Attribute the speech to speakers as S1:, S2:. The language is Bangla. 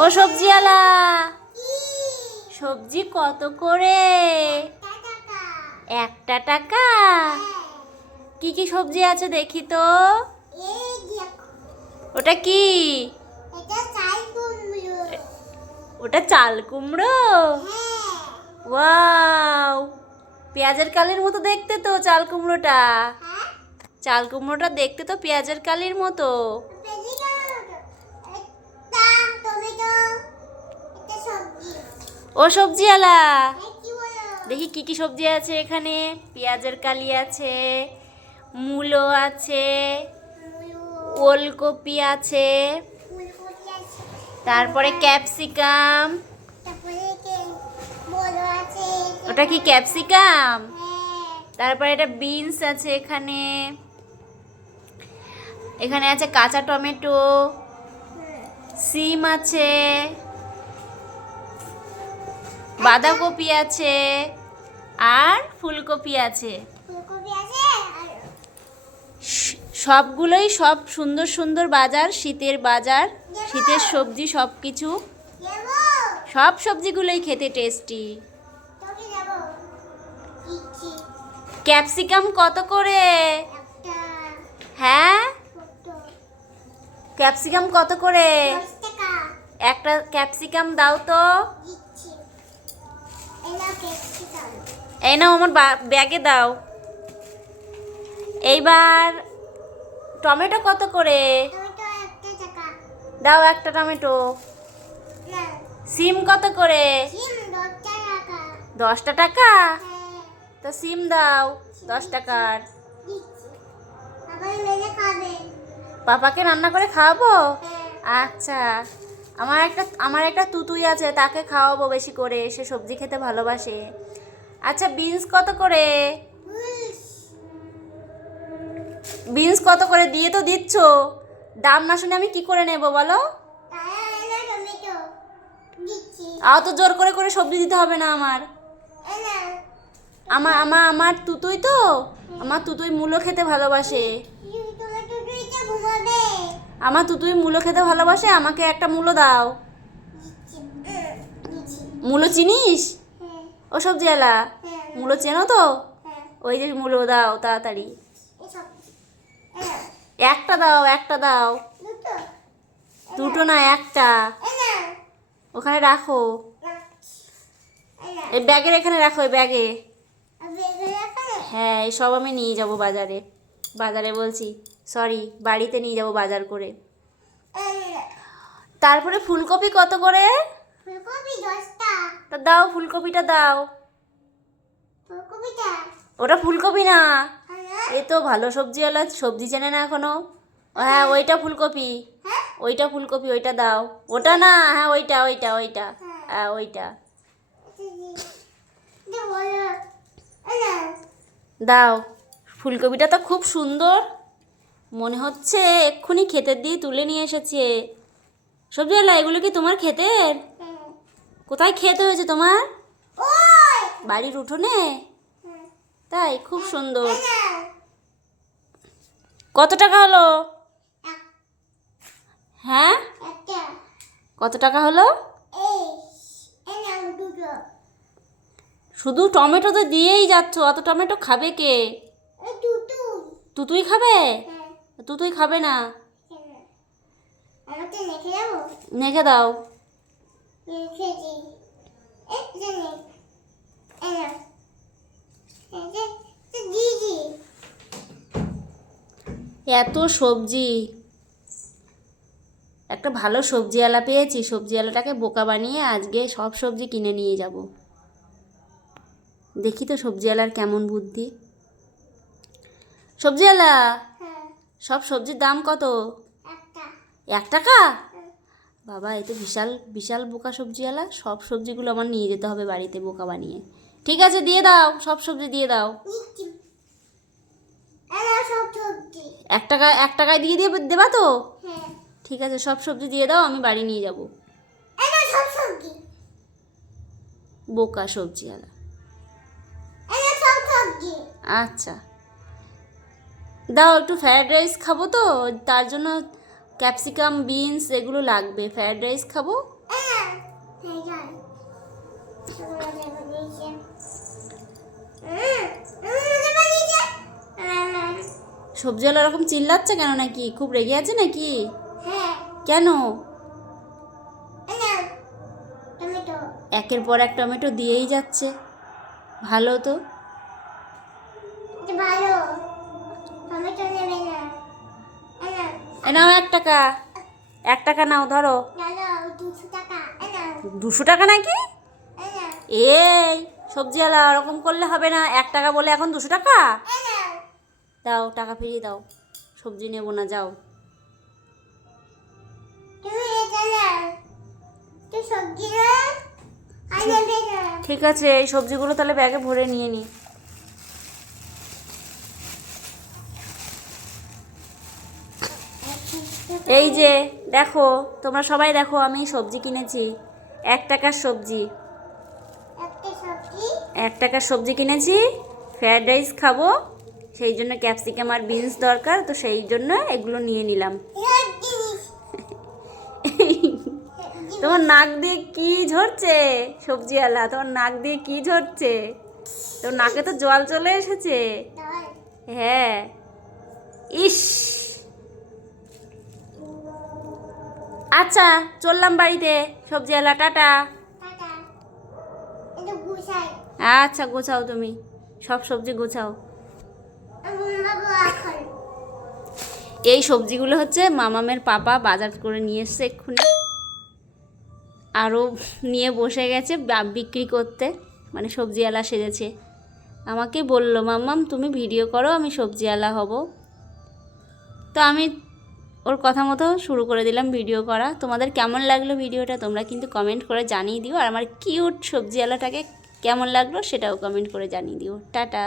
S1: ও সবজিওয়ালা সবজি কত করে? একটা টাকা। কি কি সবজি আছে দেখি তো। ওটা কি? ওটা চাল কুমড়ো?
S2: হ্যাঁ।
S1: ওয়াও, পেঁয়াজের কালির মতো দেখতে তো চাল কুমড়োটা। চাল কুমড়োটা দেখতে তো পেঁয়াজের কালির মতো।
S2: সবজি
S1: ও
S2: কি বলো
S1: দেখি কি কি সবজি আছে এখানে? পেঁয়াজের কালি আছে, মূলো আছে, ওলকপি আছে, তারপরে ক্যাপসিকাম
S2: তারপরে কে বড় আছে
S1: ওটা কি ক্যাপসিকাম?
S2: হ্যাঁ।
S1: তারপরে এটা বিনস আছে এখানে। এখানে আছে কাঁচা টমেটো। সিম আছে। বাঁধাকপি আছে। আর ফুলকপি আছে। সবগুলোই সব সুন্দর সুন্দর বাজার শীতের বাজার শীতের সবজি সব কিছু সব সবজিগুলোই খেতে টেস্টি
S2: তোকে নেব দিচ্ছি
S1: ক্যাপসিকাম কত করে? হ্যাঁ? ক্যাপসিকাম কত করে? একটা ক্যাপসিকাম দাও তো। এই নাও আমার ব্যাগে দাও। এইবার টমেটো কত করে? দাও একটা টমেটো। সিম কত করে?
S2: দশটা টাকা।
S1: দশটা টাকা?
S2: হ্যাঁ।
S1: তো সিম দাও দশ টাকার। পাপাকে রান্না করে খাওয়াবো? আচ্ছা। আমার একটা আমার একটা তুতুই আছে তাকে খাওয়াবো বেশি করে সে সবজি খেতে ভালোবাসে। আচ্ছা বিনস কত করে? বিনস কত করে? দিয়ে তো দিচ্ছ। দাম না শুনে আমি কি করে নেব বলো? অত জোর করে করে সবজি দিতে হবে না আমার। আমার আমার আমার তুতুই তো? আমার তুতুই মূলো খেতে ভালোবাসে। আমার তুতুই মূলো খেতে ভালোবাসে, আমাকে একটা মূলো দাও। মূলো চিনিস? ও সবজিওয়ালা
S2: হ্যাঁ
S1: মূলো চেনো তো? ওই যে মূলো দাও তাড়াতাড়ি। একটা দাও একটা দাও।
S2: দুটো
S1: না, একটা। ওখানে রাখো। এই ব্যাগের এখানে রাখো, এই ব্যাগে। হ্যাঁ এই সব আমি নিয়ে যাব বাজারে। বাজারে বলছি সরি বাড়িতে নিয়ে যাব বাজার করে। তারপরে ফুলকপি কত করে?
S2: ফুলকপি
S1: তা দাও ফুলকপিটা দাও। ওটা ফুলকপি না।
S2: হ্যাঁ।
S1: এ তো ভালো সবজি সবজিওয়ালা সবজি চেনে না এখনও। হ্যাঁ ওইটা ফুলকপি।
S2: হ্যাঁ?
S1: ওইটা ফুলকপি ওইটা দাও। ওটা না হ্যাঁ ওইটা ওইটা ওইটা। হ্যাঁ। ওইটা।
S2: বলো। এলা
S1: দাও। ফুলকপিটা তো খুব সুন্দর। মনে হচ্ছে এক্ষুনি ক্ষেতের দিয়ে তুলে নিয়ে এসেছে। সবজিওয়ালা এগুলো কি তোমার ক্ষেতের? কোথায় ক্ষেত হয়েছে তোমার? বাড়ির উঠোনে? তাই খুব সুন্দর। কত টাকা হলো? হ্যাঁ? কত টাকা হলো
S2: এই এলা দুটো
S1: শুধু টমেটো তো দিয়েই যাচ্ছ অত টমেটো খাবে কে? তুতুই। খাবে?
S2: হ্যাঁ।
S1: তুতুই খাবে না। নেখে দাও? এত সবজি। একটা ভালো সবজিওয়ালা পেয়েছি সবজিওয়ালাটাকে বোকা বানিয়ে আজকে সব সবজি কিনে নিয়ে যাব। দেখি তো সবজিওয়ালার কেমন বুদ্ধি। সবজিওয়ালা
S2: হ্যাঁ।
S1: সব সবজির দাম কত? এক টাকা। বাবা এ তো বিশাল বিশাল বোকা সবজিওয়ালা সব সবজিগুলো আমার নিয়ে যেতে হবে বাড়িতে বোকা বানিয়ে। ঠিক আছে দিয়ে দাও সব সবজি দিয়ে দাও। এক টাকা এক টাকায় দিয়ে দিয়ে দেবা তো?
S2: হ্যাঁ।
S1: ঠিক আছে সব সবজি দিয়ে দাও আমি বাড়ি নিয়ে যাব। বোকা সবজিওয়ালা আচ্ছা। দাও, একটু ফ্রায়েড রাইস খাব তো, তার জন্য ক্যাপসিকাম বিনস এগুলো লাগবে। ফ্রায়েড রাইস খাব? সবজিওয়ালা এরকম চিল্লাচ্ছে কেন নাকি? খুব রেগে আছে নাকি? কেন? একের পর এক টমেটো দিয়েই যাচ্ছে। ভালো তো।
S2: ভালো। টমেটো নেবে না। এনাও
S1: এ নাও এক টাকা। এক টাকা নাও ধরো।
S2: দুশো টাকা।
S1: নাকি? এই সবজিওয়ালা ওরকম করলে হবে না। এক টাকা বলে এখন দুশো টাকা? দাও টাকা ফিরিয়ে দাও। সবজি নেব না যাও। ঠিক আছে এই সবজিগুলো তাহলে ব্যাগে ভরে নিয়ে নি। এই যে দেখো তোমরা সবাই দেখো আমি সবজি কিনেছি। এক টাকার সবজি। এক টাকার সবজি কিনেছি ফ্রায়েড রাইস খাব সেই জন্য ক্যাপসিকাম আর বিনস দরকার তো সেই জন্য এগুলো নিয়ে নিলাম। তোমার নাক দিয়ে কি ঝরছে সবজিওয়ালা? তোমার নাক দিয়ে কি ঝরছে? তোর নাকে তো জল চলে এসেছে। হ্যাঁ। ইস! আচ্ছা চললাম বাড়িতে। সবজিওয়ালা টাটা।
S2: টাটা।
S1: আচ্ছা গোছাও তুমি। সব সবজি গোছাও। এই সবজিগুলো হচ্ছে মামামের পাপা বাজার করে নিয়ে এসছে এক্ষুনি। আরও নিয়ে বসে গেছে বিক্রি করতে। মানে সবজিওয়ালা সেজেছে। আমাকে বলল মাম্মাম তুমি ভিডিও করো আমি সবজিওয়ালা হব। তো আমি ওর কথা মতো শুরু করে দিলাম ভিডিও করা। তোমাদের কেমন লাগল ভিডিওটা তোমরা কিন্তু কমেন্ট করে জানিয়ে দিও। আর আমার কিউট সবজিওয়ালাটাকে কেমন লাগল সেটাও কমেন্ট করে জানিয়ে দিও। টাটা!